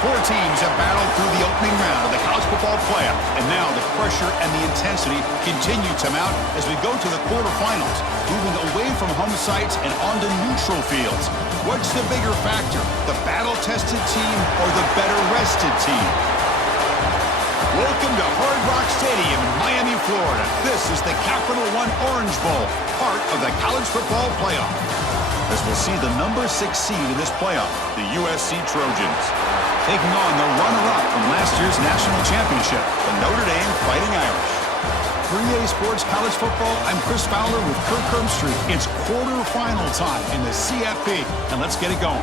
Four teams have battled through the opening round of the college football playoff, and now the pressure and the intensity continue to mount as we go to the quarterfinals, moving away from home sites and onto neutral fields. What's the bigger factor, the battle-tested team or the better-rested team? Welcome to Hard Rock Stadium in Miami, Florida. This is the Capital One Orange Bowl, part of the college football playoff. As we'll see the number 6 seed in this playoff, the USC Trojans, taking on the runner-up from last year's national championship, the Notre Dame Fighting Irish. 3A Sports College Football, I'm Chris Fowler with Kirk Herbstreit. It's quarterfinal time in the CFP, and let's get it going.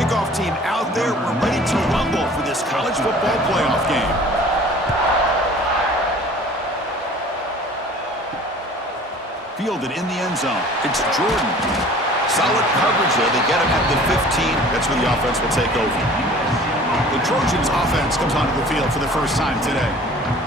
Kickoff team out there. We're ready to rumble for this college football playoff game. Fielded in the end zone. It's Jordan. Solid coverage there. They get him at the 15. That's where the offense will take over. The Trojans offense comes onto the field for the first time today.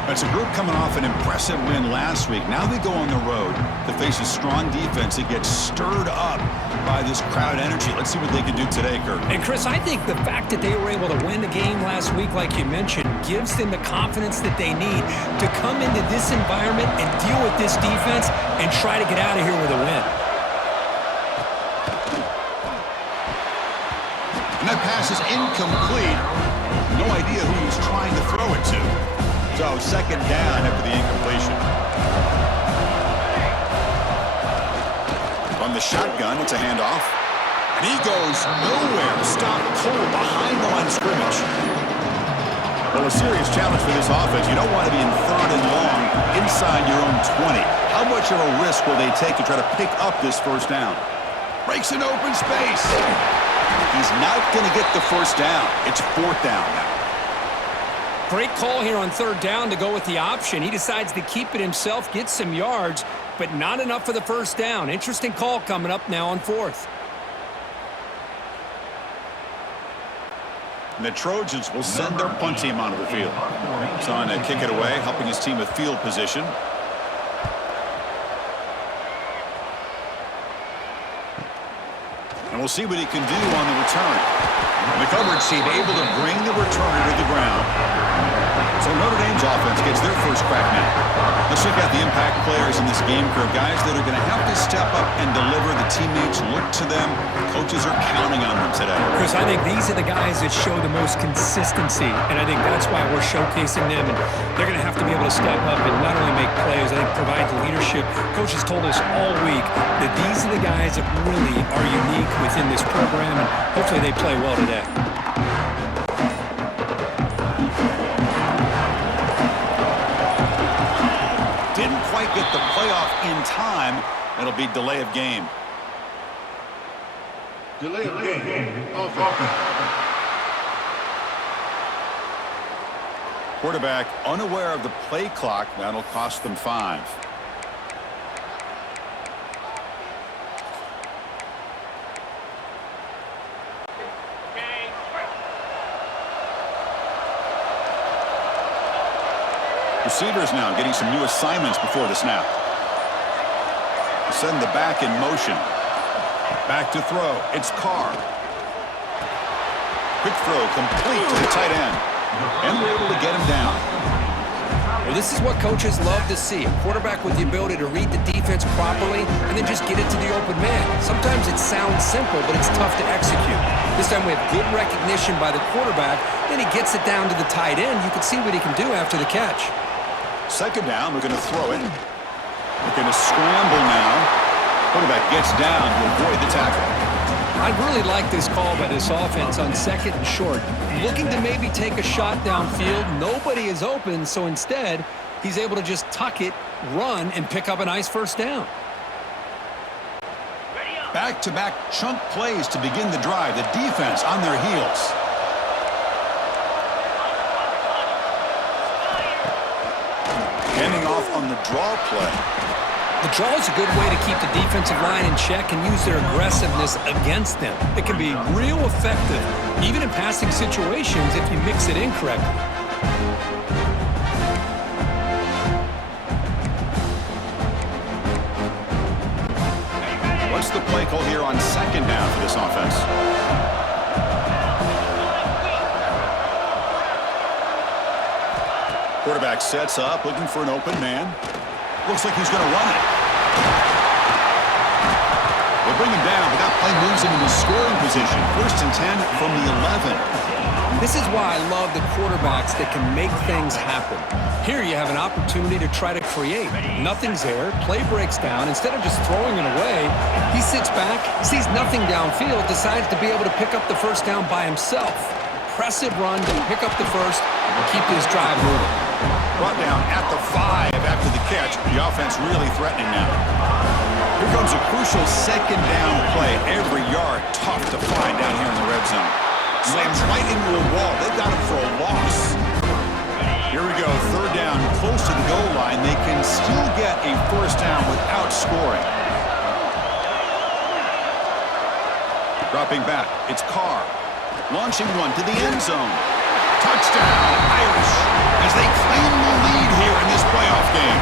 It's a group coming off an impressive win last week. Now they go on the road to face a strong defense that gets stirred up by this crowd energy. Let's see what they can do today, Kirk. And, Chris, I think the fact that they were able to win the game last week, like you mentioned, gives them the confidence that they need to come into this environment and deal with this defense and try to get out of here with a win. And that pass is incomplete. No idea who he was trying to throw it to. So, second down after the incompletion. On the shotgun, it's a handoff. And he goes nowhere. Stopped cold behind the line of scrimmage. Well, a serious challenge for this offense. You don't want to be in third and long inside your own 20. How much of a risk will they take to try to pick up this first down? Breaks an open space. He's not going to get the first down. It's fourth down now. Great call here on third down to go with the option. He decides to keep it himself, get some yards, but not enough for the first down. Interesting call coming up now on fourth. And the Trojans will send their punt team onto the field. Trying to kick it away, helping his team with field position. And we'll see what he can do on the return. And the coverage team able to bring the returner to the ground. So Notre Dame's offense gets their first crack now. Let's check out the impact players in this game, Kirk. Guys that are going to have to step up and deliver. The teammates look to them. Coaches are counting on them today. Chris, I think these are the guys that show the most consistency, and I think that's why we're showcasing them. And they're going to have to be able to step up and not only make plays, I think provide the leadership. Coach has told us all week that these are the guys that really are unique within this program, and hopefully they play well today. Didn't quite get the playoff in time. It'll be delay of game. Delay of game. Offense. Quarterback unaware of the play clock. That'll cost them 5. Receivers now getting some new assignments before the snap. Send the back in motion. Back to throw. It's Carr. Quick throw complete to the tight end. And we're able to get him down. Well, this is what coaches love to see. A quarterback with the ability to read the defense properly and then just get it to the open man. Sometimes it sounds simple, but it's tough to execute. This time we have good recognition by the quarterback. Then he gets it down to the tight end. You can see what he can do after the catch. Second down, we're going to throw it. We're going to scramble now. Quarterback gets down to avoid the tackle. I really like this call by this offense on second and short. Looking to maybe take a shot downfield. Nobody is open, so instead, he's able to just tuck it, run, and pick up a nice first down. Back-to-back chunk plays to begin the drive. The defense on their heels. Handing off on the draw play. The draw is a good way to keep the defensive line in check and use their aggressiveness against them. It can be real effective, even in passing situations if you mix it in correctly. Critical here on second down for this offense. Quarterback sets up, looking for an open man. Looks like he's going to run it. They'll bring him down, but that play moves him into scoring position. 1st and 10 from the 11. This is why I love the quarterbacks that can make things happen. Here you have an opportunity to try to create. Nothing's there. Play breaks down. Instead of just throwing it away, he sits back, sees nothing downfield, decides to be able to pick up the first down by himself. Impressive run to pick up the first and keep this drive moving. Brought down at the 5 after the catch. The offense really threatening now. Here comes a crucial second down play. Every yard tough to find down here in the red zone. Slams right into a wall. They got him for a loss. Here we go. 3rd down, close to the goal line. They can still get a first down without scoring. Dropping back. It's Carr. Launching one to the end zone. Touchdown, Irish, as they claim the lead here in this playoff game.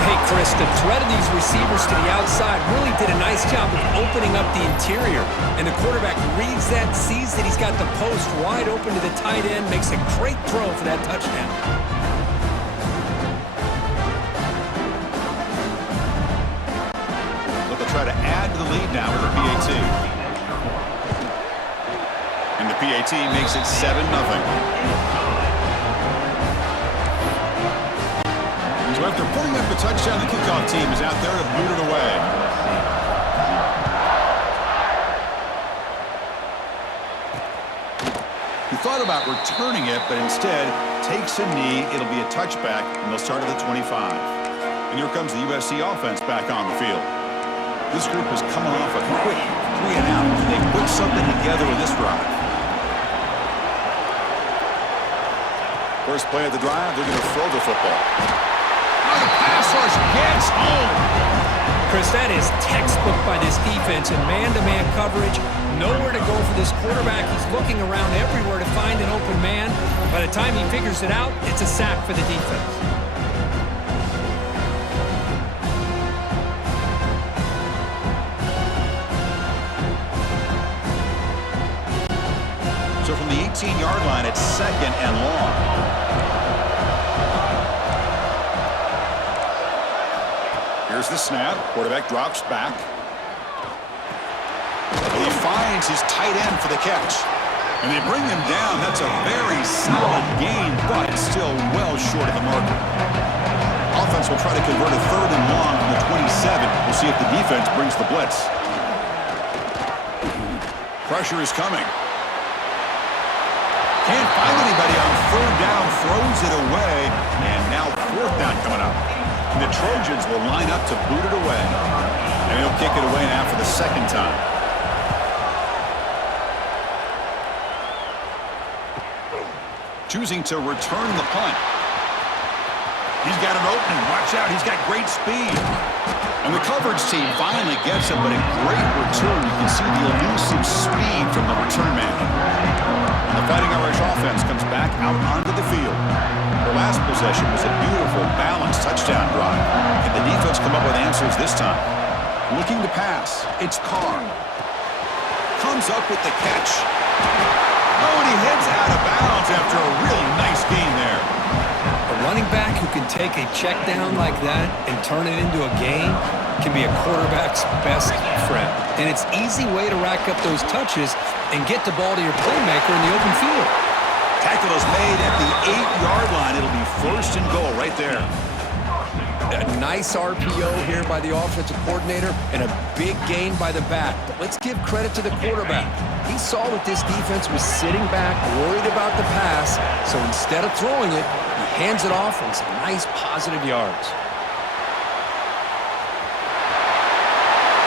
Hey, Chris, the threat of these receivers to the outside really did a nice job of opening up the interior. And the quarterback reads that, sees that he's got the post wide open to the tight end, makes a great throw for that touchdown. So they'll try to add to the lead now with the PAT. And the PAT makes it 7-0. So after putting up the touchdown, the kickoff team is out there to boot it away. He thought about returning it, but instead takes a knee. It'll be a touchback, and they'll start at the 25. And here comes the USC offense back on the field. This group is coming off a quick 3 and out. They put something together with this drive. First play of the drive, they're going to throw the football. The pass rush gets home. Chris, that is textbook by this defense in man-to-man coverage. Nowhere to go for this quarterback. He's looking around everywhere to find an open man. By the time he figures it out, it's a sack for the defense. So from the 18-yard line, it's 2nd and long. Here's the snap. Quarterback drops back. And he finds his tight end for the catch. And they bring him down. That's a very solid gain, but still well short of the marker. Offense will try to convert a 3rd and long from the 27. We'll see if the defense brings the blitz. Pressure is coming. Can't find anybody on 3rd down. Throws it away. And now 4th down coming up. And the Trojans will line up to boot it away. And he'll kick it away now for the 2nd time. Choosing to return the punt. He's got an opening. Watch out. He's got great speed. And the coverage team finally gets him, but a great return. You can see the elusive speed from the return man. And the Fighting Irish offense comes back out onto the field. Their last possession was a beautiful, balanced touchdown drive. Can the defense come up with answers this time? Looking to pass. It's Carr. Comes up with the catch. Oh, and he heads out of bounds after a really nice gain there. A running back who can take a check down like that and turn it into a gain can be a quarterback's best friend. And it's an easy way to rack up those touches and get the ball to your playmaker in the open field. Tackle is made at the 8-yard line. It'll be 1st and goal right there. A nice RPO here by the offensive coordinator and a big gain by the back. But let's give credit to the quarterback. He saw that this defense was sitting back, worried about the pass, so instead of throwing it, he hands it off and some nice positive yards.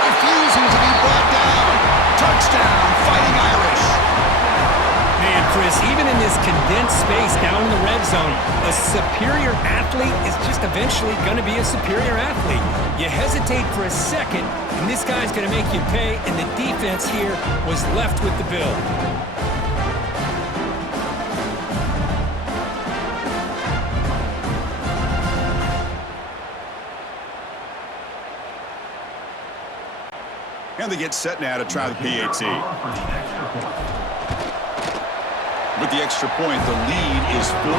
Refusing to be brought down. Touchdown, Fighting Irish. Man, Chris, even in this condensed space down in the red zone, a superior athlete is just eventually going to be a superior athlete. You hesitate for a second, and this guy's going to make you pay, and the defense here was left with the bill. And they get set now to try the PAT. With the extra point, the lead is 14.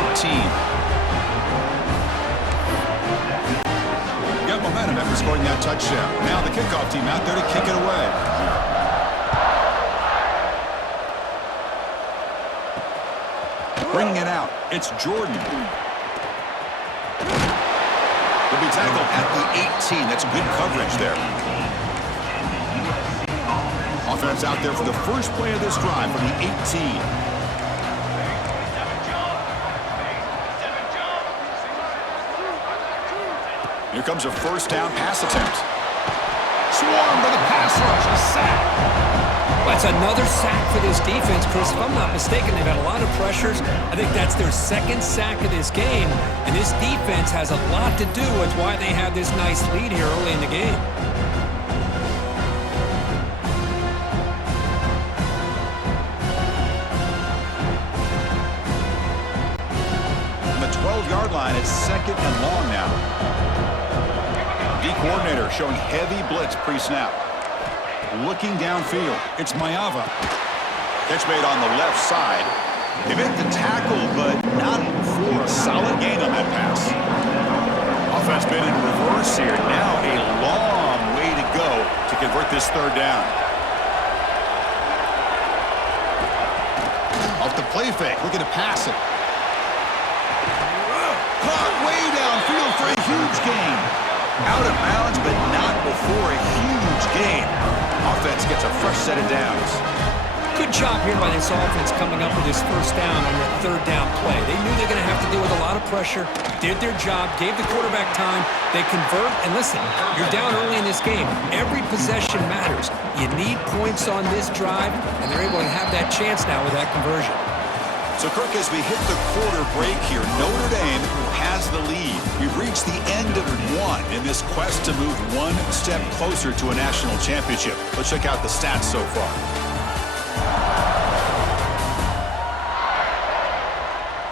Got momentum after scoring that touchdown. Now the kickoff team out there to kick it away. Bringing it out, it's Jordan. He'll be tackled at the 18. That's good coverage there. Offense out there for the first play of this drive from the 18. Here comes a first down pass attempt. Swarmed by the pass rush, a sack. That's another sack for this defense, Chris. If I'm not mistaken, they've had a lot of pressures. I think that's their second sack of this game. And this defense has a lot to do with why they have this nice lead here early in the game. On the 12-yard line, it's second and long now. D-coordinator showing heavy blitz pre-snap. Looking downfield, it's Mayava. Catch made on the left side. They made the tackle, but not for a solid gain on that pass. Offense been in reverse here. Now a long way to go to convert this third down. Off the play fake, looking to pass it. Caught way downfield for a huge gain. Out of bounds, but not before a huge gain. Offense gets a fresh set of downs. Good job here by this offense coming up with this first down on the third down play. They knew they're going to have to deal with a lot of pressure, did their job, gave the quarterback time, they convert, and listen, you're down early in this game. Every possession matters. You need points on this drive, and they're able to have that chance now with that conversion. So, Kirk, as we hit the quarter break here, Notre Dame has the lead. We've reached the end of one in this quest to move one step closer to a national championship. Let's check out the stats so far.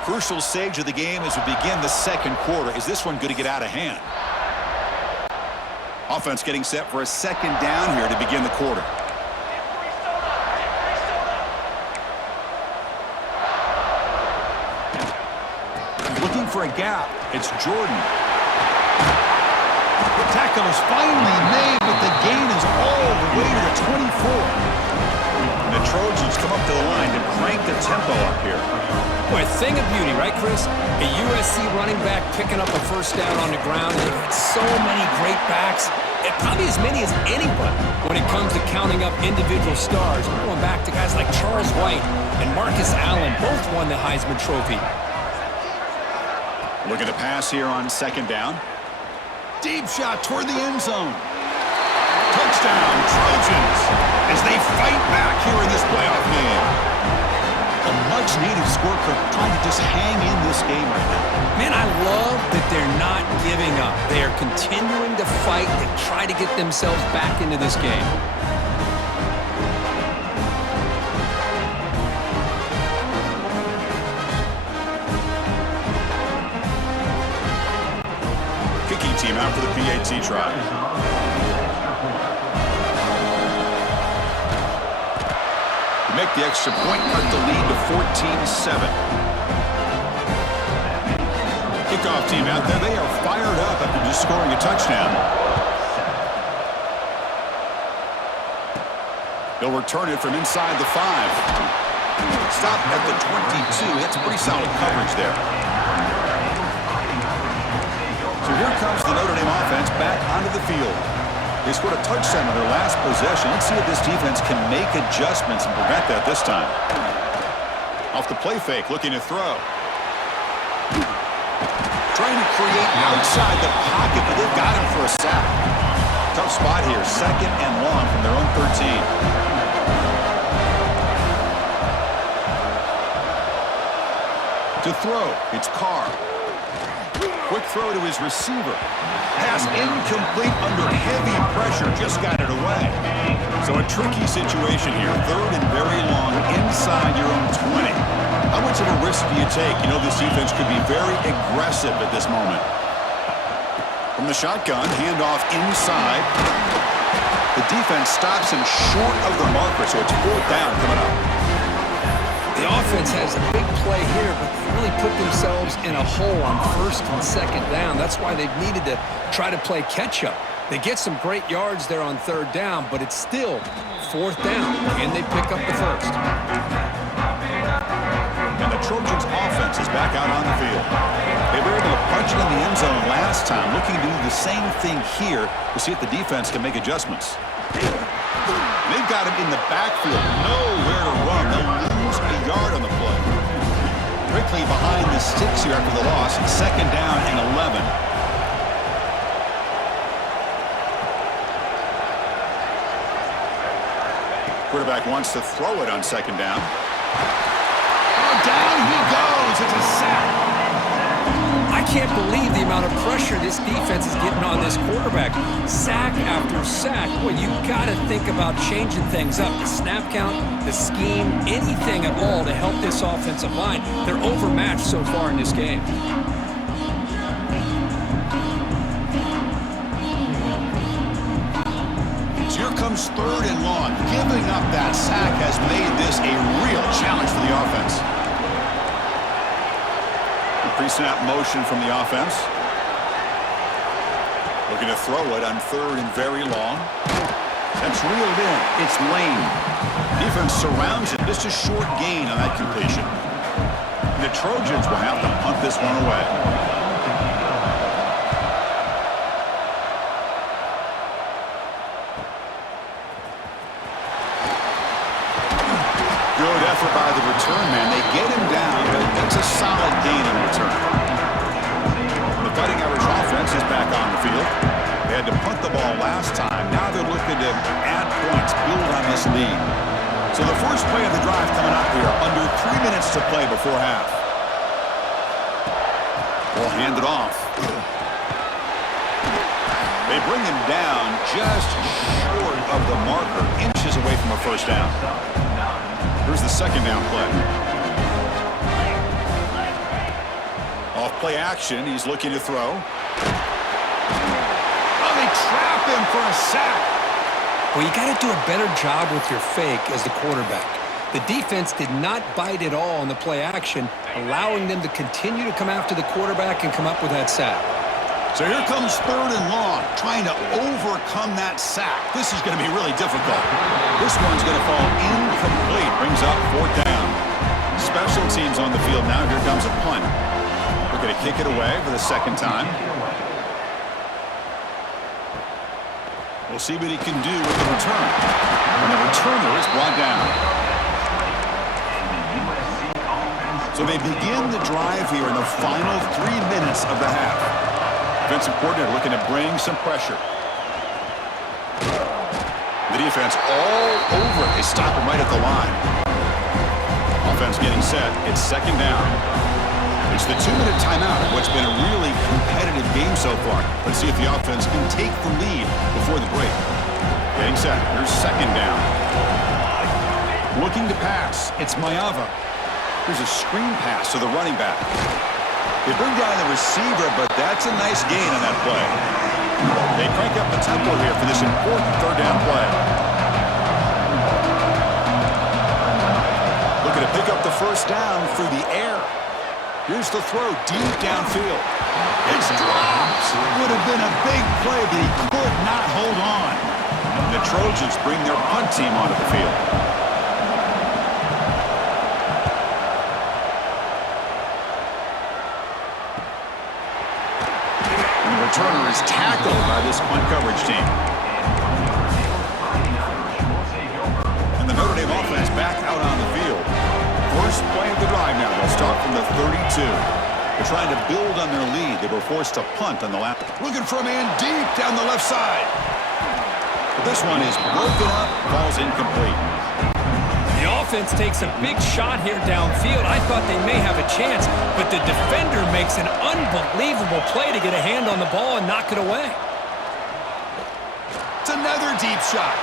Crucial stage of the game as we begin the second quarter. Is this one going to get out of hand? Offense getting set for a second down here to begin the quarter. Looking for a gap. It's Jordan. The tackle is finally made, but the gain is all the way to the 24. And the Trojans come up to the line to crank the tempo up here. Boy, a thing of beauty, right, Chris? A USC running back picking up a first down on the ground. They've had so many great backs, and probably as many as anybody when it comes to counting up individual stars. We're going back to guys like Charles White and Marcus Allen. Both won the Heisman Trophy. Looking to pass here on second down. Deep shot toward the end zone. Touchdown, Trojans, as they fight back here in this playoff game. A much-needed score, trying to just hang in this game right now. Man, I love that they're not giving up. They are continuing to fight and try to get themselves back into this game. Kicking team out for the PAT try. Make the extra point, cut the lead to 14-7. Kickoff team out there. They are fired up after just scoring a touchdown. They'll return it from inside the 5. Stop at the 22. That's pretty solid coverage there. So here comes the Notre Dame offense back onto the field. They scored a touchdown on their last possession. Let's see if this defense can make adjustments and prevent that this time. Off the play fake, looking to throw. Trying to create outside the pocket, but they've got him for a sack. Tough spot here, second and long from their own 13. To throw, it's Carr. Quick throw to his receiver. Pass incomplete under heavy pressure. Just got it away. So a tricky situation here. Third and very long inside your own 20. How much of a risk do you take? You know this defense could be very aggressive at this moment. From the shotgun, handoff inside. The defense stops him short of the marker, so it's 4th down coming up. The offense has a big play here, but they really put themselves in a hole on 1st and 2nd down. That's why they've needed to try to play catch-up. They get some great yards there on 3rd down, but it's still 4th down, and they pick up the 1st. And the Trojans' offense is back out on the field. They were able to punch it in the end zone last time, looking to do the same thing here to see if the defense can make adjustments. They've got him in the backfield, nowhere to run. They'll lose a yard on the play. Quickly behind the sticks here after the loss, 2nd down and 11. Quarterback wants to throw it on 2nd down. Oh, down he goes. It's a sack. I can't believe the amount of pressure this defense is getting on this quarterback. Sack after sack. Boy, you got to think about changing things up. The snap count, the scheme, anything at all to help this offensive line. They're overmatched so far in this game. So here comes 3rd and long. Giving up that sack has made this a real challenge for the offense. Pre-snap motion from the offense. Looking to throw it on 3rd and very long. That's reeled in. It's Lane. Defense surrounds him. Just a short gain on that completion. The Trojans will have to punt this one away. Good effort by the return man. They get him down, but that's a solid gain in return. The Fighting Irish offense is back on the field. They had to punt the ball last time. Now they're looking to add points, build on this lead. So the first play of the drive coming up here, under 3 minutes to play before half. Ball handed off. They bring him down just short of the marker, inches away from a 1st down. Here's the 2nd down play. Off play action, he's looking to throw. Oh, they trap him for a sack. Well, you got to do a better job with your fake as the quarterback. The defense did not bite at all on the play action, allowing them to continue to come after the quarterback and come up with that sack. So here comes 3rd and long, trying to overcome that sack. This is going to be really difficult. This one's going to fall incomplete. Brings up 4th down. Special teams on the field now. Here comes a punt. We're going to kick it away for the 2nd time. We'll see what he can do with the return. And the returner is brought down. So they begin the drive here in the final 3 minutes of the half. Defensive coordinator looking to bring some pressure. The defense all over it. They stop him right at the line. Offense getting set. It's 2nd down. It's the 2-minute timeout of what's been a really competitive game so far. Let's see if the offense can take the lead before the break. Getting set. Here's 2nd down. Looking to pass. It's Mayava. Here's a screen pass to the running back. They bring down the receiver, but that's a nice gain on that play. They crank up the tempo here for this important 3rd down play. Looking to pick up the 1st down through the air. Here's the throw deep downfield. It's dropped. Would have been a big play, but he could not hold on. And the Trojans bring their punt team onto the field. Returner is tackled by this punt coverage team. And the Notre Dame offense back out on the field. First play of the drive now. They'll start from the 32. They're trying to build on their lead. They were forced to punt on the last. Looking for a man deep down the left side. But this one is broken up. Ball's incomplete. The offense takes a big shot here downfield. I thought they may have a chance, but the defender makes an unbelievable play to get a hand on the ball and knock it away. It's another deep shot.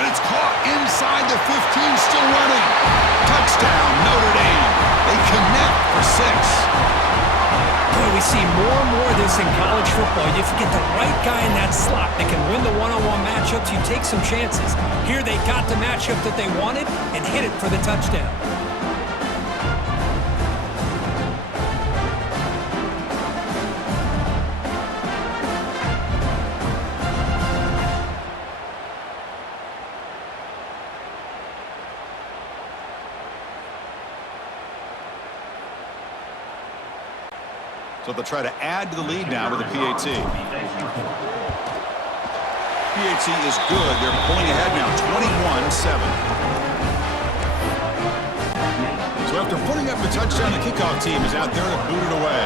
And it's caught inside the 15, still running. Touchdown, Notre Dame. They connect for 6. Boy, we We see more and more of this in college football. If you get the right guy in that slot that can win the one-on-one matchups, you take some chances. Here they got the matchup that they wanted and hit it for the touchdown. So they'll try to add to the lead now with a PAT. PAT is good. They're pulling ahead now, 21-7. So after putting up a touchdown, the kickoff team is out there to boot it away.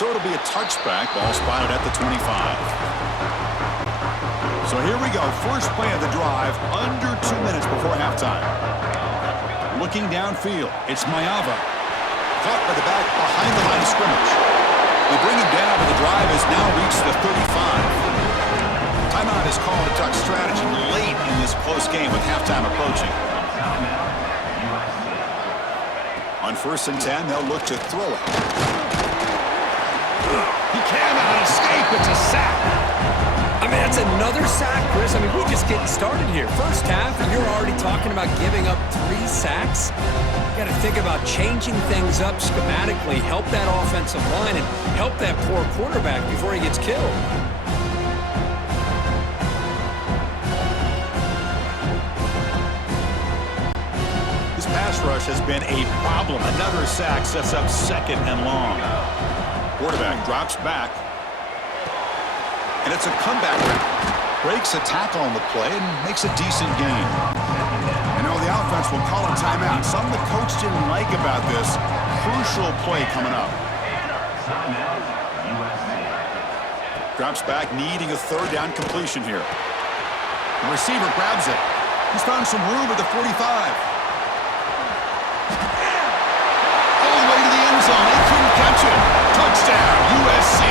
So it'll be a touchback. Ball spotted at the 25. So here we go. First play of the drive, under 2 minutes before halftime. Looking downfield, it's Mayava. Caught by the back behind the line of scrimmage. They bring him down, but the drive has now reached the 35. Timeout is called to talk strategy late in this close game with halftime approaching. On 1st and 10, they'll look to throw it. He cannot escape. It's a sack. I mean, that's another sack, Chris. I mean, we're just getting started here. First half, and you're already talking about giving up 3 sacks. You got to think about changing things up schematically, help that offensive line, and help that poor quarterback before he gets killed. This pass rush has been a problem. Another sack sets up 2nd and long. Quarterback drops back. And it's a comeback route. Breaks a tackle on the play and makes a decent gain. You know, the offense will call a timeout. Something the coach didn't like about this. Crucial play coming up. Drops back, needing a 3rd down completion here. The receiver grabs it. He's found some room at the 45. All the way to the end zone. They couldn't catch it. Touchdown, USC.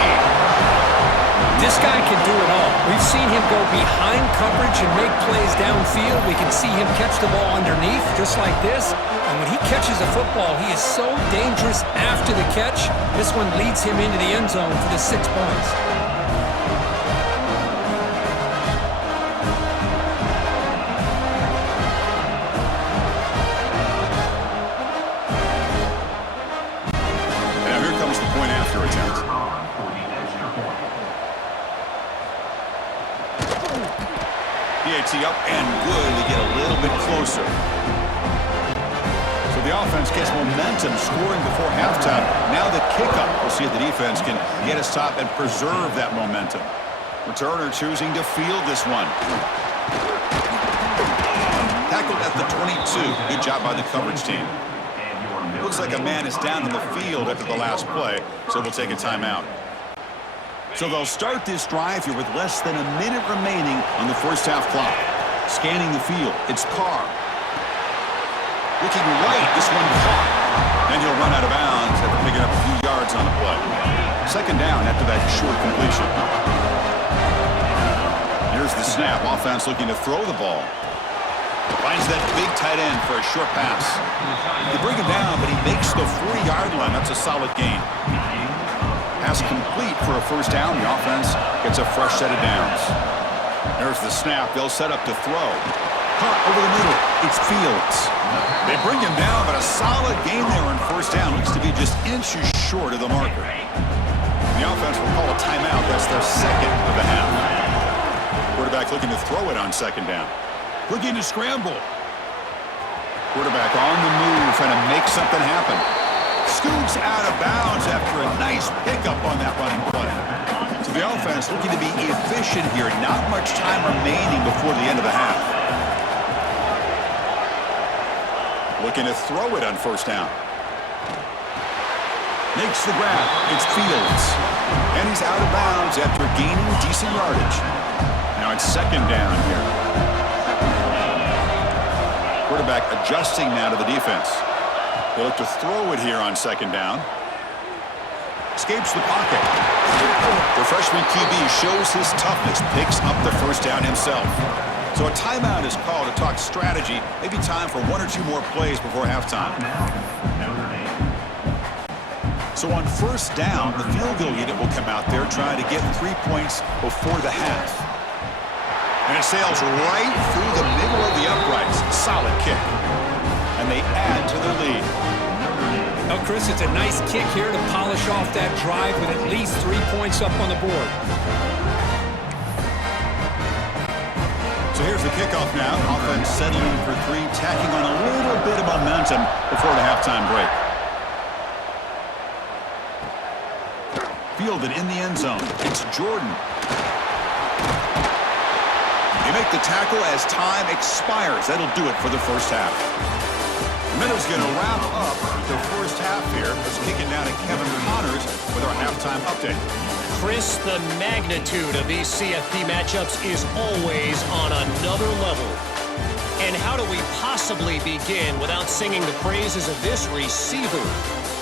This guy can do it all. We've seen him go behind coverage and make plays downfield. We can see him catch the ball underneath, just like this. And when he catches a football, he is so dangerous after the catch. This one leads him into the end zone for the 6 points. Now here comes the point after attempt. PAT up and good. We get a little bit closer. So the offense gets momentum, scoring before halftime. Now the kickoff. We'll see if the defense can get a stop and preserve that momentum. Returner choosing to field this one. Tackled at the 22. Good job by the coverage team. Looks like a man is down in the field after the last play, so we'll take a timeout. So they'll start this drive here with less than a minute remaining on the first half clock. Scanning the field, it's Carr. Looking right, this one caught. Then he'll run out of bounds after picking up a few yards on the play. 2nd down after that short completion. Here's the snap. Offense looking to throw the ball. Finds that big tight end for a short pass. They bring him down, but he makes the 40-yard line. That's a solid gain. Pass complete for a 1st down. The offense gets a fresh set of downs. There's the snap. They'll set up to throw. Caught over the middle. It's Fields. They bring him down, but a solid gain there on 1st down. Looks to be just inches short of the marker. The offense will call a timeout. That's their 2nd of the half. Quarterback looking to throw it on 2nd down. Looking to scramble. Quarterback on the move, trying to make something happen. Scoots out of bounds after a nice pickup on that running play. So the offense looking to be efficient here. Not much time remaining before the end of the half. Looking to throw it on 1st down. Makes the grab. It's Fields. And he's out of bounds after gaining decent yardage. Now it's 2nd down here. Quarterback adjusting now to the defense. They look to throw it here on 2nd down. Escapes the pocket. The freshman QB shows his toughness. Picks up the 1st down himself. So a timeout is called to talk strategy. Maybe time for one or two more plays before halftime. So on first down, the field goal unit will come out there trying to get 3 points before the half. And it sails right through the middle of the uprights. Solid kick. And they add to their lead. Oh, Chris, it's a nice kick here to polish off that drive with at least 3 points up on the board. So here's the kickoff now. Offense settling for three, tacking on a little bit of momentum before the halftime break. Fielded in the end zone. It's Jordan. They make the tackle as time expires. That'll do it for the first half. The Minnows going to wrap up the first half here. Let's kick it down to Kevin Connors with our halftime update. Chris, the magnitude of these CFP matchups is always on another level. And how do we possibly begin without singing the praises of this receiver?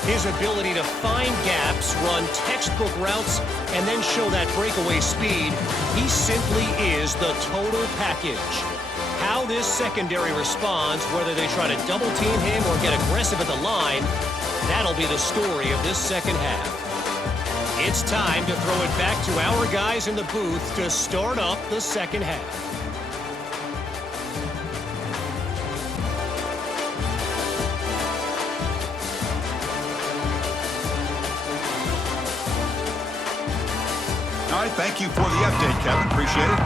His ability to find gaps, run textbook routes, and then show that breakaway speed. He simply is the total package. How this secondary responds, whether they try to double team him or get aggressive at the line, that'll be the story of this second half. It's time to throw it back to our guys in the booth to start up the second half. All right, thank you for the update, Kevin. Appreciate it.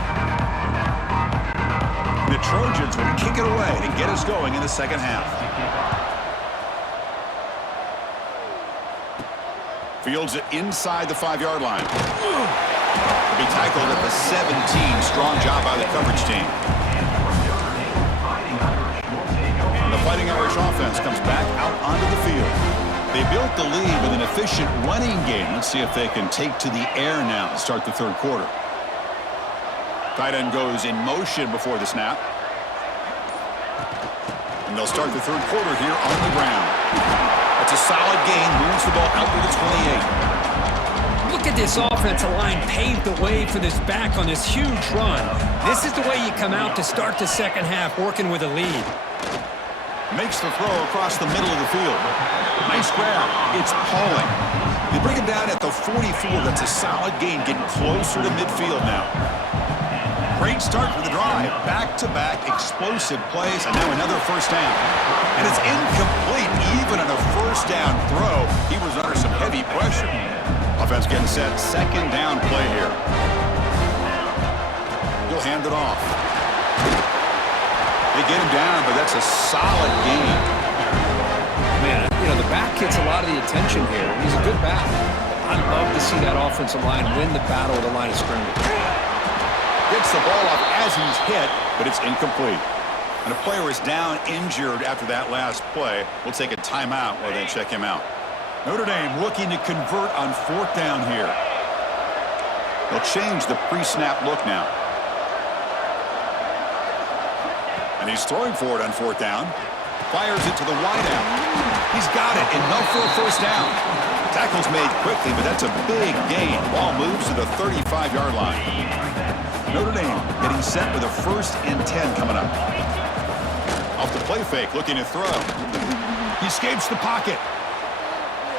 The Trojans will kick it away to get us going in the second half. Fields it inside the 5-yard line. He'll be tackled at the 17. Strong job by the coverage team. And the Fighting Irish offense comes back out onto the field. They built the lead with an efficient running game. Let's see if they can take to the air now to start the third quarter. Tight end goes in motion before the snap. And they'll start the third quarter here on the ground. That's a solid gain. Moves the ball out to the 28. Look at this offensive line paved the way for this back on this huge run. This is the way you come out to start the second half, working with a lead. Makes the throw across the middle of the field. Nice grab. It's Pauling. They bring him down at the 44. That's a solid gain, getting closer to midfield now. Great start for the drive. Back-to-back explosive plays, and now another first down. And it's incomplete. Even on a first down throw, he was under some heavy pressure. Offense getting set. Second down play here. He'll hand it off. They get him down, but that's a solid gain. Man, you know, the back gets a lot of the attention here. He's a good back. I'd love to see that offensive line win the battle at the line of scrimmage. Gets the ball off as he's hit, but it's incomplete. And a player is down injured after that last play. We'll take a timeout while they check him out. Notre Dame looking to convert on fourth down here. They'll change the pre-snap look now. And he's throwing for it on fourth down. Fires it to the wideout. He's got it. Enough for a first down. Tackle's made quickly, but that's a big gain. Ball moves to the 35-yard line. Notre Dame getting set with a 1st and 10 coming up. Off the play fake, looking to throw. He escapes the pocket.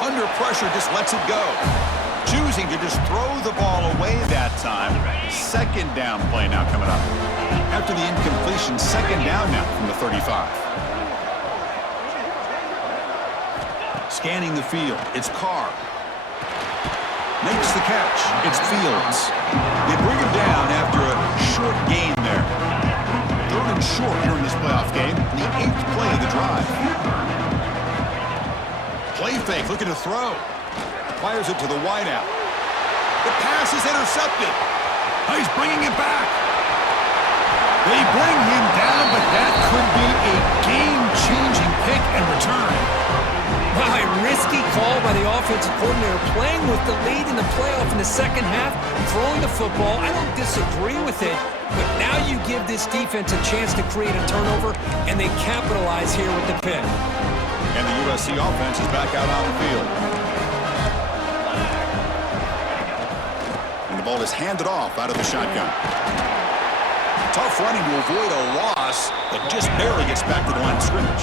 Under pressure, just lets it go. Choosing to just throw the ball away that time. Second down play now coming up. After the incompletion, second down now from the 35. Scanning the field, it's Carr. Makes the catch, it's Fields. They bring him down after a short gain there. 3rd and short here in this playoff game, the 8th play of the drive. Play fake, looking to throw. Fires it to the wideout. The pass is intercepted. He's bringing it back. They bring him down, but that could be a game-changing pick and return. Wow, a risky call by the offensive coordinator, playing with the lead in the playoff in the second half, throwing the football. I don't disagree with it, but now you give this defense a chance to create a turnover, and they capitalize here with the pick. And the USC offense is back out on the field. And the ball is handed off out of the shotgun. Tough running to avoid a loss, but just barely gets back to the line of scrimmage.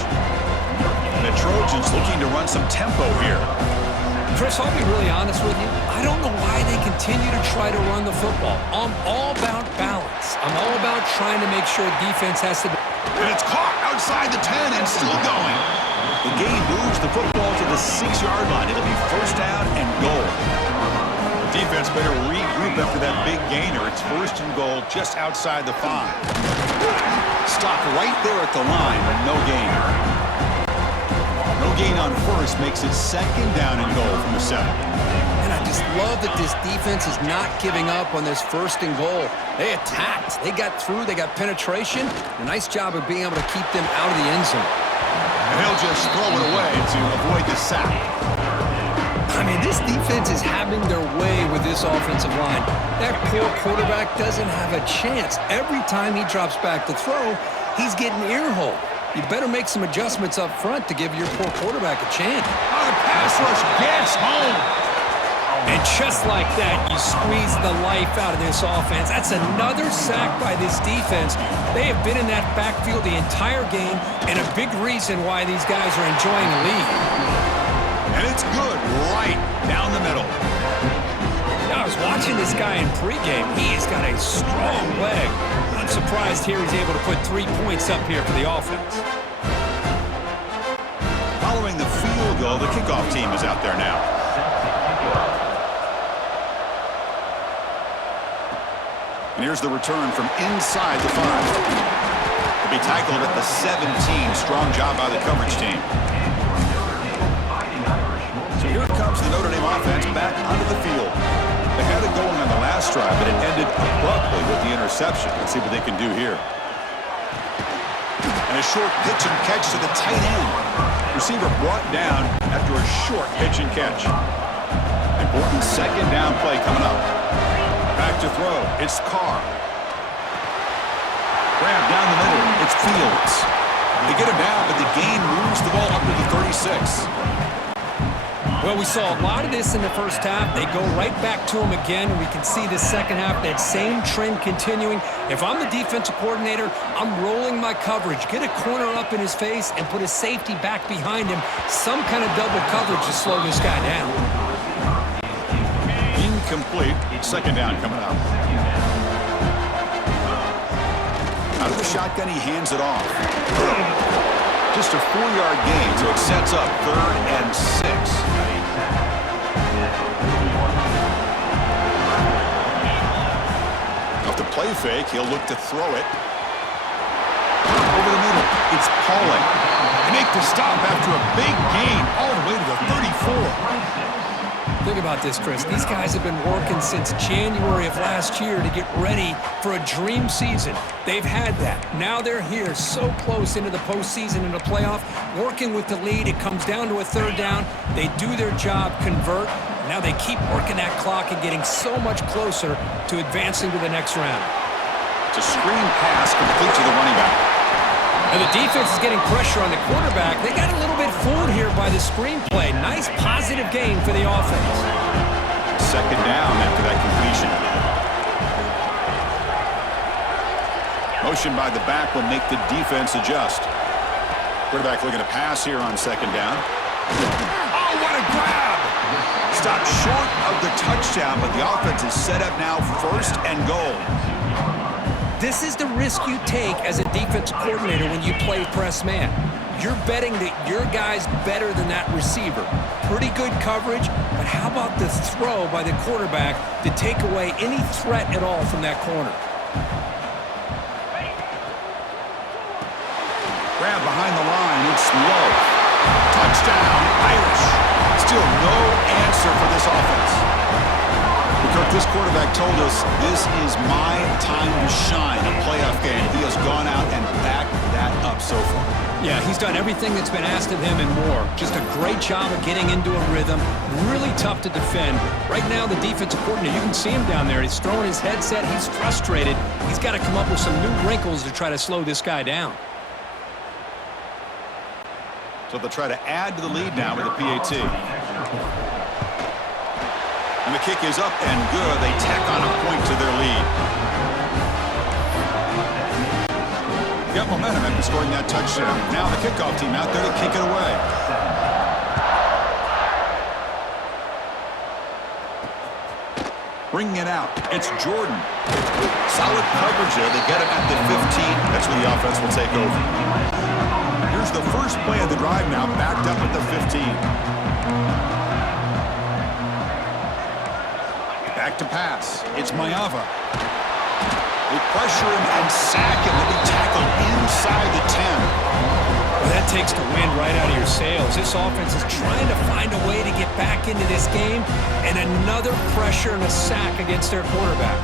And the Trojans looking to run some tempo here. Chris, I'll be really honest with you. I don't know why they continue to try to run the football. I'm all about balance. I'm all about trying to make sure defense has to... And it's caught outside the 10 and still going. The game moves the football to the 6-yard line. It'll be first down and goal. The defense better regroup after that big gainer. It's first and goal just outside the 5. Stop right there at the line, no gain. No gain on first makes it second down and goal from the 7. And I just love that this defense is not giving up on this first and goal. They attacked. They got through. They got penetration. A nice job of being able to keep them out of the end zone. And he'll just throw it away to avoid the sack. I mean, this defense is having their way with this offensive line. That poor quarterback doesn't have a chance. Every time he drops back to throw, he's getting ear-hole. You better make some adjustments up front to give your poor quarterback a chance. Oh, the pass rush gets home. And just like that, you squeeze the life out of this offense. That's another sack by this defense. They have been in that backfield the entire game, and a big reason why these guys are enjoying the lead. And it's good right down the middle. Now, I was watching this guy in pregame. He has got a strong leg. I'm surprised here he's able to put 3 points up here for the offense. Following the field goal, the kickoff team is out there now. And here's the return from inside the 5. He'll be tackled at the 17. Strong job by the coverage team. So here comes the Notre Dame offense back onto the field. They had it going on the last drive, but it ended abruptly with the interception. Let's see what they can do here. And a short pitch and catch to the tight end. Receiver brought down after a short pitch and catch. Important second down play coming up. Back to throw. It's Carr. Grab down the middle. It's Fields. They get him down, but the gain moves the ball up to the 36. Well, we saw a lot of this in the first half. They go right back to him again, and we can see the second half, that same trend continuing. If I'm the defensive coordinator, I'm rolling my coverage. Get a corner up in his face and put a safety back behind him. Some kind of double coverage to slow this guy down. Incomplete. Second down coming up. Out of the shotgun, he hands it off. Just a 4-yard gain, so it sets up 3rd and 6. Off the play fake, he'll look to throw it. Over the middle, it's Pauling. They make the stop after a big gain all the way to the 34. Think about this, Chris. These guys have been working since January of last year to get ready for a dream season. They've had that. Now they're here so close into the postseason and the playoff, working with the lead. It comes down to a 3rd down. They do their job, convert. Now they keep working that clock and getting so much closer to advancing to the next round. It's a screen pass complete to the running back. And the defense is getting pressure on the quarterback. They got a little bit fooled here by the screenplay. Nice positive gain for the offense. Second down after that completion. Motion by the back will make the defense adjust. Quarterback looking to pass here on second down. Oh, what a grab! Stopped short of the touchdown, but the offense is set up now, first and goal. This is the risk you take as a defensive coordinator when you play press man. You're betting that your guy's better than that receiver. Pretty good coverage, but how about the throw by the quarterback to take away any threat at all from that corner? Grab behind the line, it's low. Touchdown, Irish. Still no answer for this offense. Kirk, this quarterback told us this is my time to shine, a playoff game. He has gone out and backed that up so far. Yeah, he's done everything that's been asked of him and more. Just a great job of getting into a rhythm. Really tough to defend. Right now, the defensive coordinator, you can see him down there. He's throwing his headset. He's frustrated. He's got to come up with some new wrinkles to try to slow this guy down. So they'll try to add to the lead now with the PAT. And the kick is up and good. They tack on a point to their lead. got momentum after scoring that touchdown. Now the kickoff team out there to kick it away. Bringing it out, it's Jordan. Solid coverage there. They get him at the 15. That's where the offense will take over. Here's the first play of the drive now, backed up at the 15. Back to pass. It's Mayava. They pressure him and sack him. He'll be tackled inside the 10. Well, that takes the wind right out of your sails. This offense is trying to find a way to get back into this game, and another pressure and a sack against their quarterback.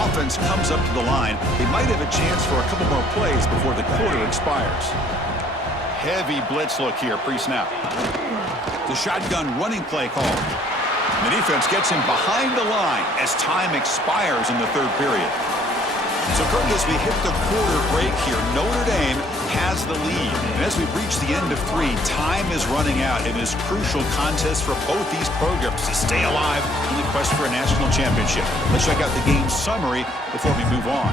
Offense comes up to the line. They might have a chance for a couple more plays before the quarter expires. Heavy blitz look here pre-snap. The shotgun running play call. The defense gets him behind the line as time expires in the third period. So, Curtin, as we hit the quarter break here, Notre Dame has the lead. And as we reach the end of 3, time is running out. It is a crucial contest for both these programs to stay alive in the quest for a national championship. Let's check out the game summary before we move on.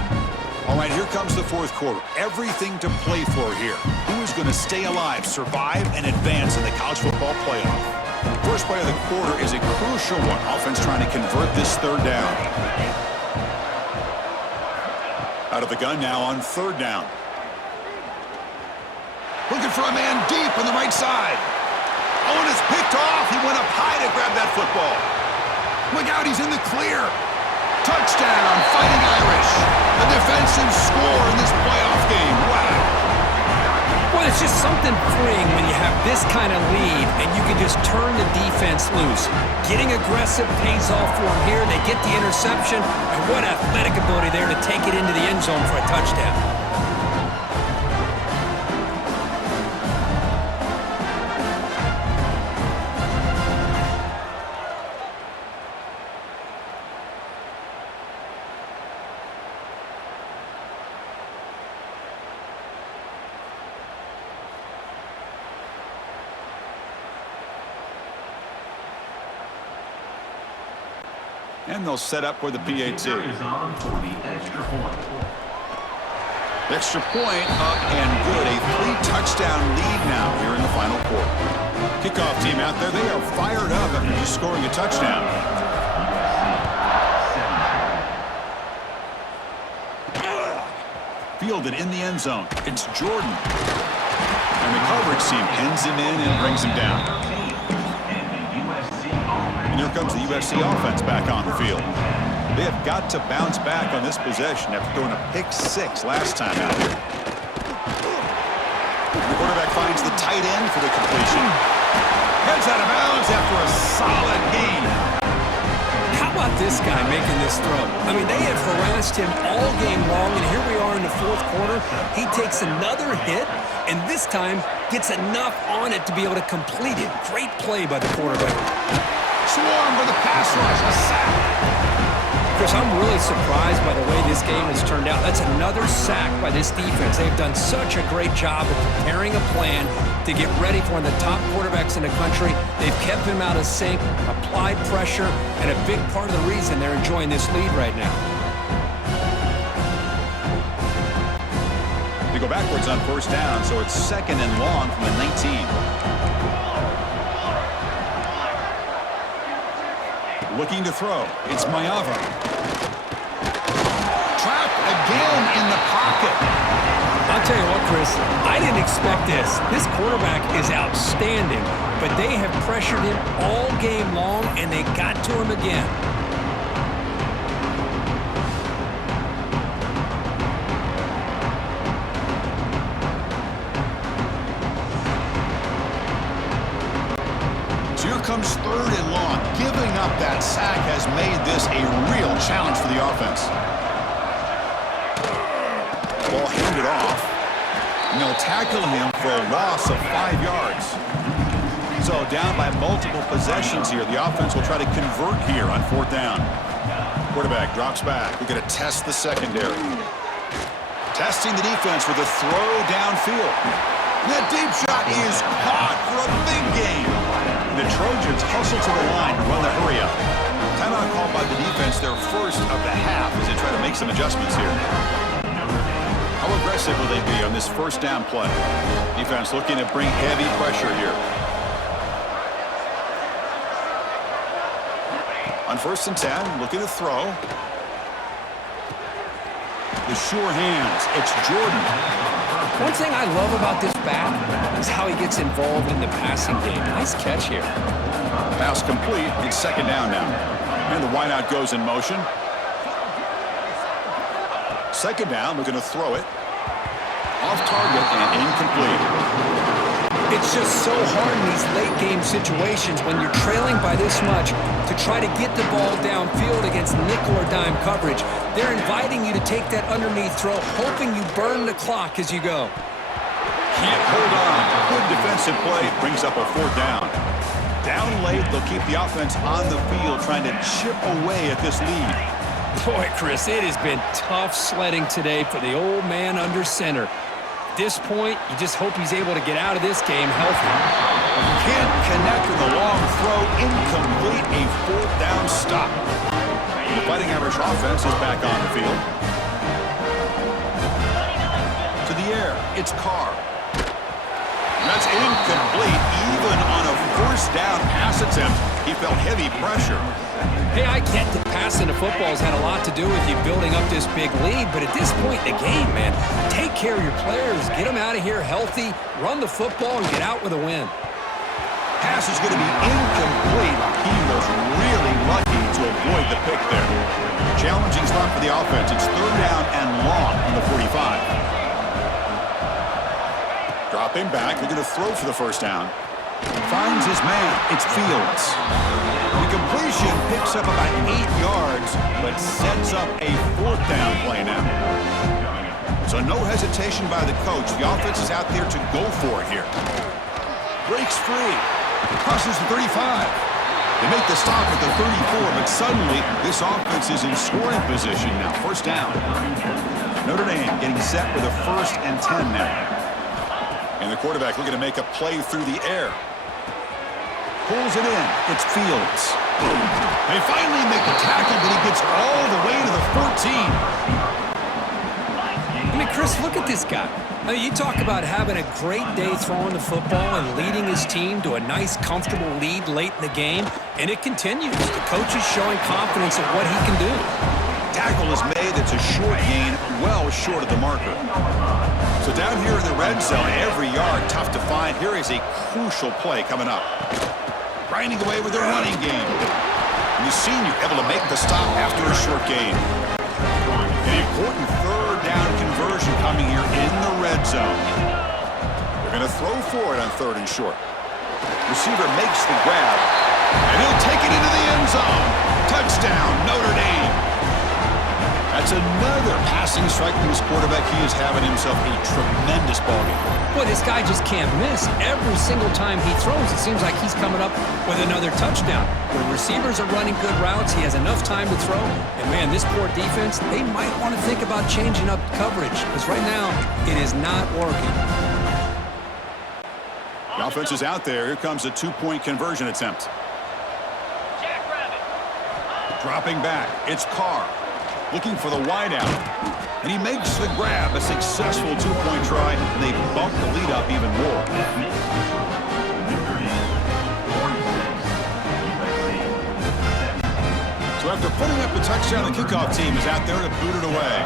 All right, here comes the fourth quarter. Everything to play for here. Who is going to stay alive, survive, and advance in the college football playoff? First play of the quarter is a crucial one. Offense trying to convert this third down. Out of the gun now on third down. Looking for a man deep on the right side. Oh, and it's picked off. He went up high to grab that football. Look out, he's in the clear. Touchdown, Fighting Irish. A defensive score in this playoff game. Wow. Well, it's just something freeing when you have this kind of lead and you can just turn the defense loose. Getting aggressive pays off for them here. They get the interception, and what athletic ability there to take it into the end zone for a touchdown. And they'll set up for the PAT. Extra point up and good. A 3-touchdown lead now here in the final quarter. Kickoff team out there. They are fired up after just scoring a touchdown. Fielded in the end zone. It's Jordan. And the coverage team pins him in and brings him down. Here comes the USC offense back on the field. They have got to bounce back on this possession after throwing a pick 6 last time out here. The quarterback finds the tight end for the completion. Heads out of bounds after a solid gain. How about this guy making this throw? I mean, they have harassed him all game long, and here we are in the fourth quarter. He takes another hit, and this time gets enough on it to be able to complete it. Great play by the quarterback. Swarm for the pass rush, a sack. Chris, I'm really surprised by the way this game has turned out. That's another sack by this defense. They've done such a great job of preparing a plan to get ready for one of the top quarterbacks in the country. They've kept him out of sync, applied pressure, and a big part of the reason they're enjoying this lead right now. They go backwards on first down, so it's 2nd and long from the 19. Looking to throw. It's Mayava. Trapped again in the pocket. I'll tell you what, Chris, I didn't expect this. This quarterback is outstanding, but they have pressured him all game long, and they got to him again. Comes 3rd and long. Giving up that sack has made this a real challenge for the offense. Ball handed off. And they'll tackle him for a loss of 5 yards. So down by multiple possessions here. The offense will try to convert here on 4th down. Quarterback drops back. We're going to test the secondary. Testing the defense with a throw downfield. And that deep shot is caught for a big game. The Trojans hustle to the line to run the hurry up. Timeout called by the defense, their first of the half, as they try to make some adjustments here. How aggressive will they be on this first down play? Defense looking to bring heavy pressure here. On 1st and 10, looking to throw. The sure hands. It's Jordan. One thing I love about this back is how he gets involved in the passing game. Nice catch here. Pass complete. It's 2nd down now. And the wideout goes in motion. 2nd down, looking to throw it. Off target and incomplete. It's just so hard in these late game situations when you're trailing by this much to try to get the ball downfield against nickel or dime coverage. They're inviting you to take that underneath throw, hoping you burn the clock as you go. Can't hold on. Good defensive play. Brings up a 4th down. Down late, they'll keep the offense on the field trying to chip away at this lead. Boy, Chris, it has been tough sledding today for the old man under center. At this point, you just hope he's able to get out of this game healthy. Can't connect with a long throw. Incomplete. A 4th down stop. The Fighting Irish offense is back on the field. To the air. It's Carr. That's incomplete. Even on a 1st down pass attempt, he felt heavy pressure. Hey, I get that passing the football has had a lot to do with you building up this big lead, but at this point in the game, man, take care of your players, get them out of here healthy, run the football, and get out with a win. Pass is going to be incomplete. He was really lucky to avoid the pick there. Challenging spot for the offense. It's 3rd down and long from the 45. Dropping back, they're going to throw for the 1st down. Finds his man. It's Fields. The completion picks up about 8 yards, but sets up a 4th down play now. So no hesitation by the coach. The offense is out there to go for it here. Breaks free. Crosses the 35. They make the stop at the 34, but suddenly this offense is in scoring position now. 1st down. Notre Dame getting set with a 1st and 10 now. And the quarterback looking to make a play through the air. Pulls it in. It's Fields. They finally make the tackle, but he gets all the way to the 14. I mean, Chris, look at this guy. I mean, you talk about having a great day throwing the football and leading his team to a nice, comfortable lead late in the game, and it continues. The coach is showing confidence in what he can do. Tackle is made. That's a short gain, well short of the marker. So down here in the red zone, every yard tough to find. Here is a crucial play coming up. Grinding away with their running game. And the senior able to make the stop after a short gain. An important 3rd down conversion coming here in the red zone. They're going to throw for it on 3rd and short. Receiver makes the grab, and he'll take it into the end zone. Touchdown, Notre Dame. That's another passing strike from this quarterback. He is having himself a tremendous ballgame. Boy, this guy just can't miss. Every single time he throws, it seems like he's coming up with another touchdown. When receivers are running good routes, he has enough time to throw. And, man, this poor defense, they might want to think about changing up coverage because right now it is not working. The offense is out there. Here comes a 2-point conversion attempt. Dropping back. It's Carr. Looking for the wideout. And he makes the grab. A successful 2-point try. And they bump the lead up even more. So after putting up the touchdown, the kickoff team is out there to boot it away.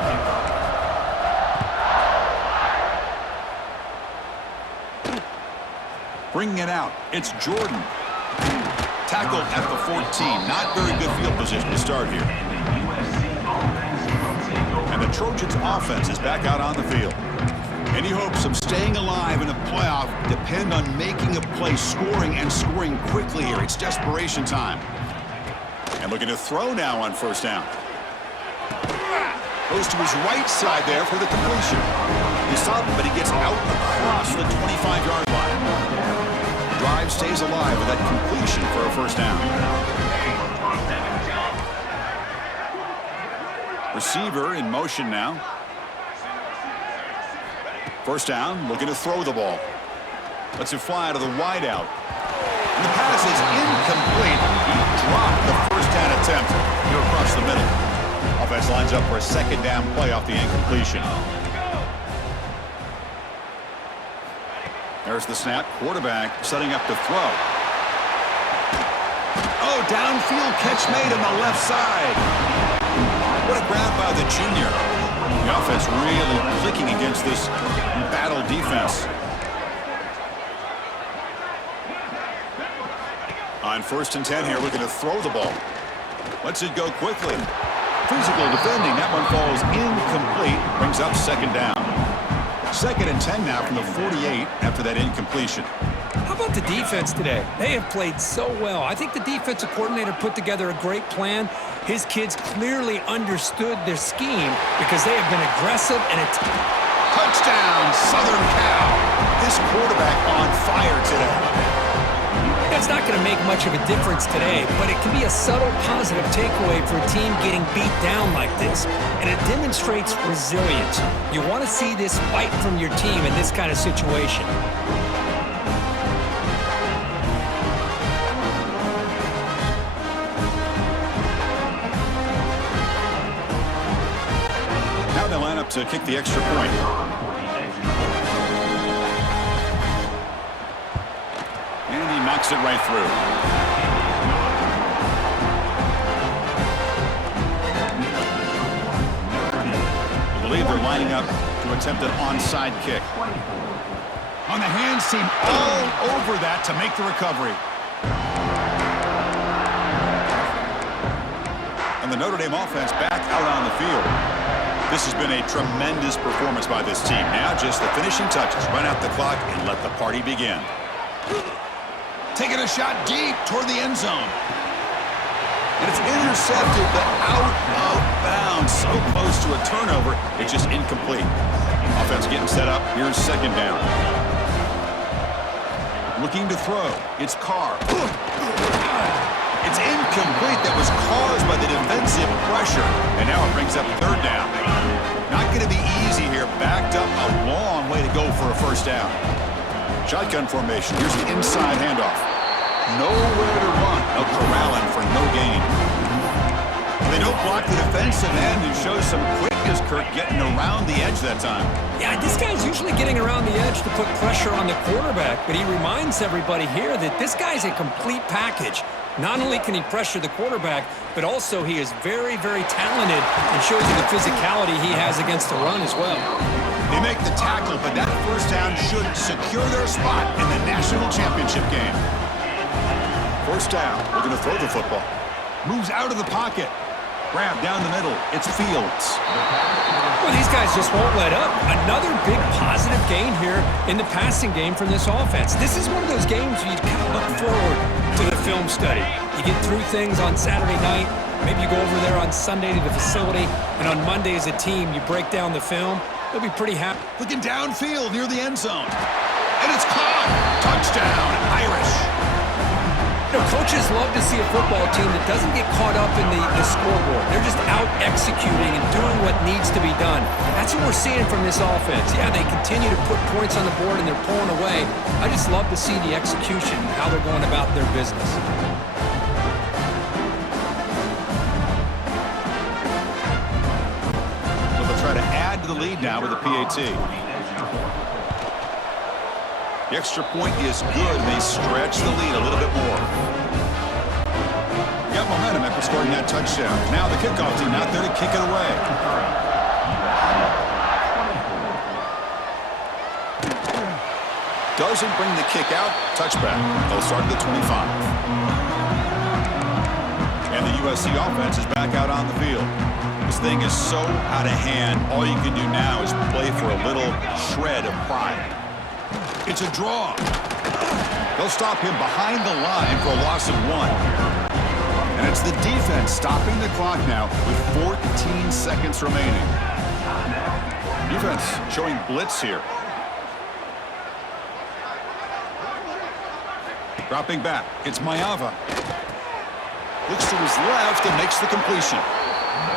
Bringing it out. It's Jordan. Tackled at the 14. Not very good field position to start here. And the Trojans offense is back out on the field. Any hopes of staying alive in a playoff depend on making a play, scoring, and scoring quickly here. It's desperation time. And looking to throw now on 1st down. Goes to his right side there for the completion. He's stopped, but he gets out across the 25-yard line. The drive stays alive with that completion for a 1st down. Receiver in motion now. 1st down, looking to throw the ball. Lets it fly to the wideout. The pass is incomplete. He dropped the first down attempt here across the middle. Offense lines up for a second down play off the incompletion. There's the snap. Quarterback setting up to throw. Oh, downfield catch made on the left side. What a grab by the junior. The offense really clicking against this battle defense. On 1st and 10 here, looking to throw the ball. Lets it go quickly. Physical defending. That one falls incomplete. Brings up second down. 2nd and 10 now from the 48 after that incompletion. How about the defense today? They have played so well. I think the defensive coordinator put together a great plan. His kids clearly understood their scheme because they have been aggressive and touchdown, Southern Cal. This quarterback on fire today. That's not going to make much of a difference today, but it can be a subtle positive takeaway for a team getting beat down like this. And it demonstrates resilience. You want to see this fight from your team in this kind of situation. Now they line up to kick the extra point. Knocks it right through. I believe they're lining up to attempt an onside kick. On the hands team, all over that to make the recovery. And the Notre Dame offense back out on the field. This has been a tremendous performance by this team. Now just the finishing touches. Run out the clock and let the party begin. Taking a shot deep toward the end zone. And it's intercepted, but out of bounds. So close to a turnover, it's just incomplete. Offense getting set up. Here's second down. Looking to throw. It's Carr. It's incomplete. That was caused by the defensive pressure. And now it brings up third down. Not going to be easy here. Backed up a long way to go for a first down. Shotgun formation. Here's the inside handoff. Nowhere to run. No corralling for no gain. They don't block the defensive end and show some quickness, Kirk, getting around the edge that time. Yeah, this guy's usually getting around the edge to put pressure on the quarterback, but he reminds everybody here that this guy's a complete package. Not only can he pressure the quarterback, but also he is very, very talented and shows you the physicality he has against the run as well. They make the tackle, but that first down should secure their spot in the national championship game. First down. We're going to throw the football. Moves out of the pocket. Grab down the middle. It's Fields. Well, these guys just won't let up. Another big positive gain here in the passing game from this offense. This is one of those games where you kind of look forward to the film study. You get through things on Saturday night. Maybe you go over there on Sunday to the facility, and on Monday as a team, you break down the film. They'll be pretty happy. Looking downfield near the end zone. And it's caught. Touchdown, Irish. You know, coaches love to see a football team that doesn't get caught up in the scoreboard. They're just out executing and doing what needs to be done. That's what we're seeing from this offense. Yeah, they continue to put points on the board and they're pulling away. I just love to see the execution and how they're going about their business. So they'll try to add to the lead now with a PAT. The extra point is good. They stretch the lead a little bit more. Got momentum after scoring that touchdown. Now the kickoff team out there to kick it away. Doesn't bring the kick out. Touchback. They'll start at the 25. And the USC offense is back out on the field. This thing is so out of hand. All you can do now is play for a little shred of pride. It's a draw. They'll stop him behind the line for a loss of 1. And it's the defense stopping the clock now with 14 seconds remaining. Defense showing blitz here. Dropping back. It's Mayava. Looks to his left and makes the completion.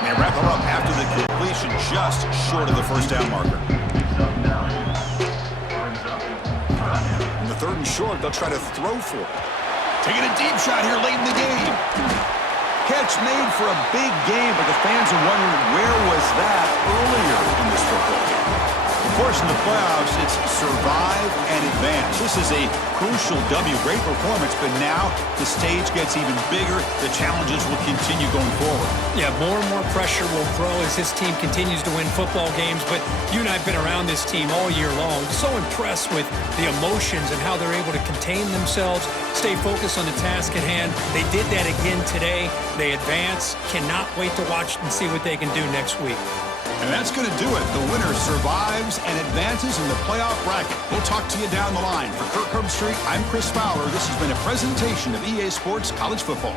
They wrap him up after the completion, just short of the first down marker. In the 3rd and short, they'll try to throw for it. Taking a deep shot here late in the game. Catch made for a big game, but the fans are wondering where was that earlier in this football game. Of course, in the playoffs, it's survive and advance. This is a crucial W. Great performance, but now the stage gets even bigger. The challenges will continue going forward. Yeah, more and more pressure will grow as this team continues to win football games, but you and I have been around this team all year long. So impressed with the emotions and how they're able to contain themselves, stay focused on the task at hand. They did that again today. They advance. Cannot wait to watch and see what they can do next week. And that's going to do it. The winner survives and advances in the playoff bracket. We'll talk to you down the line. For Kirk Herbstreit, I'm Chris Fowler. This has been a presentation of EA Sports College Football.